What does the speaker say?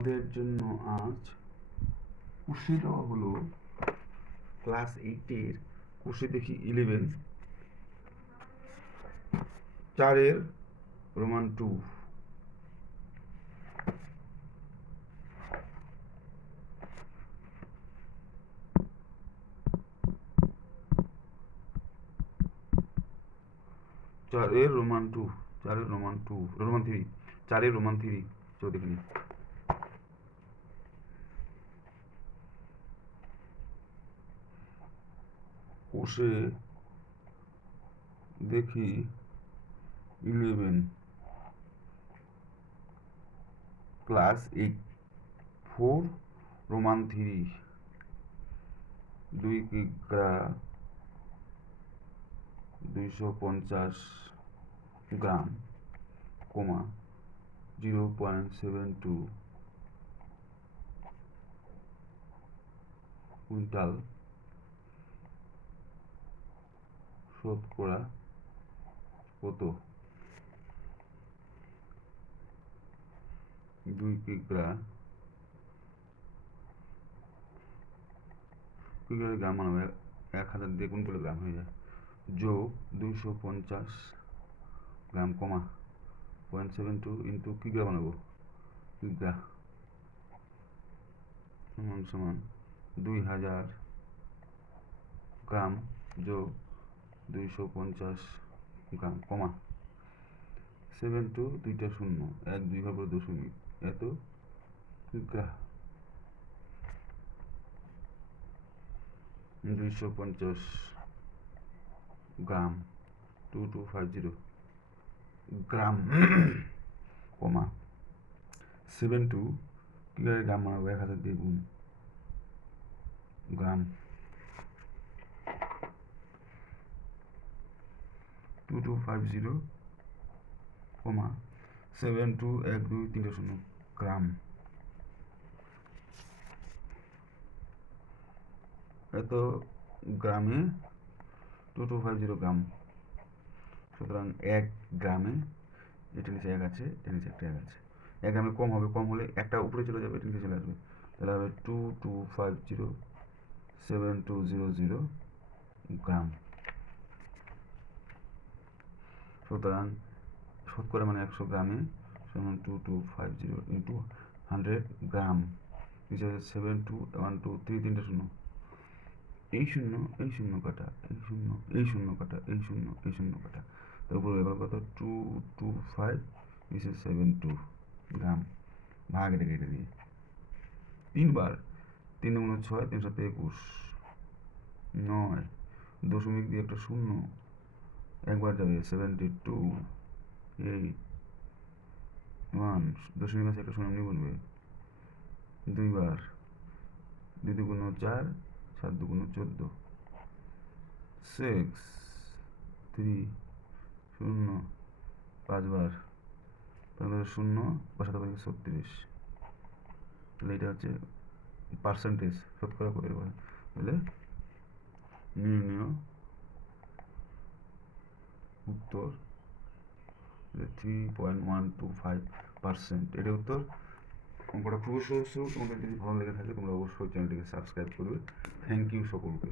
আমাদের জন্য আজ কুশি দেওয়া হলো ক্লাস 8-এর কুশি দেখি 11 4-এর রোমান 2। চারের রোমান 2, চারের রোমান 2, রোমান 3, 4-এর রোমান 3 চলো দেখে নিই। কোষে দেখি 11 ক্লাস 8 4 রোমান 3 2 কিগ্রা 250 গ্রাম, 0.72 কুইন্টাল, শতকরা কত? 2 কিগ্রা গ্রাম মানে 1000 দিয়ে গুণ করলে গ্রাম হয়ে যায়, যোগ 250 গ্রাম, 0.72 ইন্টু কিগ্রা বানাবো, কিগ্রা সমান 2000 গ্রাম যোগ 250 গ্রাম, 72 দুইটা শূন্য, 1 2 ঘর পরে দশমিক, এত কিগ্রা। 250 গ্রাম 2250 গ্রাম, 72 কিভাবে গ্রাম বানাবো? 1000 দিয়ে গুণ, গ্রাম 2250, 72 1 2 3 শূন্য গ্রাম, এত গ্রামে 2250 গ্রাম। সুতরাং 1 গ্রামে, এটা নিচে 1 আছে, এটা নিচে একটা 1 আছে, 1 গ্রামে কম হবে, কম হলে একটা উপরে চলে যাবে, এটা নিচে চলে আসবে, তাহলে হবে 2250 7200 গ্রাম। সুতরাং শতকরা মানে 100 গ্রামে সমান 2250 ইন্টু 100 গ্রাম, নিচে 7 2 1 2 3 তিনটা শূন্য, এই শূন্য এই শূন্য কাটা, এই শূন্য এই শূন্য কাটা, এই শূন্য এই শূন্য কাটা, তারপর এবার কত? 225 নিচে 72 গ্রাম, ভাগ এটা কেটে দিয়ে 3 বার, 3 গুণ 6, 3 7 21, 9 দশমিক দিয়ে একটা শূন্য একবার যাবে, 72 8 1 দশমিক আছে একটা শূন্য এমনি বলবে, 2 বার, 2 2 গুণ 4, 7 2 গুণ 14, 6 3 শূন্য 5 বার, তাহলে শূন্য বসাতে পারি 36, তাহলে এটা হচ্ছে পার্সেন্টেজ, শতকরা কত বলে, তাহলে নির্ণয় উত্তর 3.125%, এটা উত্তর। অঙ্কটা খুবই সহজ। তোমাদের যদি ভালো লেগে থাকে তোমরা অবশ্যই চ্যানেলটিকে সাবস্ক্রাইব করবে। থ্যাংক ইউ সকলকে।